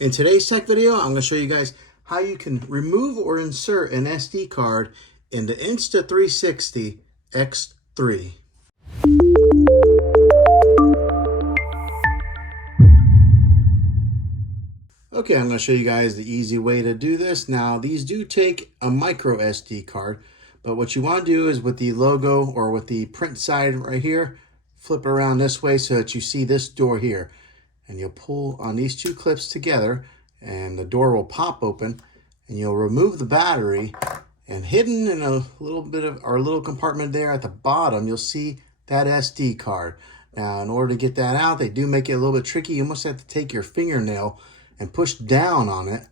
In today's tech video, I'm going to show you guys how you can remove or insert an SD card into Insta360 X3. Okay, I'm going to show you guys the easy way to do this. Now, these do take a micro SD card, but what you want to do is with the logo or with the print side right here, flip it around this way so that you see this door here. And you'll pull on these two clips together and the door will pop open and you'll remove the battery, and hidden in a little bit of our little compartment there at the bottom, you'll see that SD card. Now, in order to get that out, they do make it a little bit tricky. You almost have to take your fingernail and push down on it,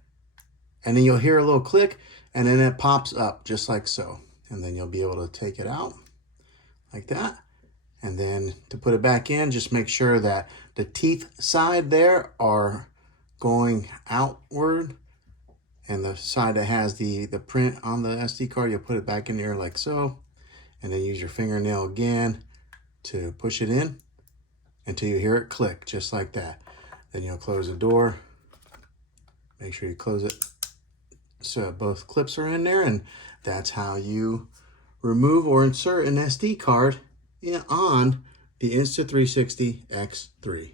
and then you'll hear a little click, and then it pops up just like so. And then you'll be able to take it out like that. And then to put it back in, just make sure that the teeth side there are going outward, and the side that has the print on the SD card, you'll put it back in there like so. And then use your fingernail again to push it in until you hear it click, just like that. Then you'll close the door. Make sure you close it so both clips are in there, and that's how you remove or insert an SD card on the Insta360 X3.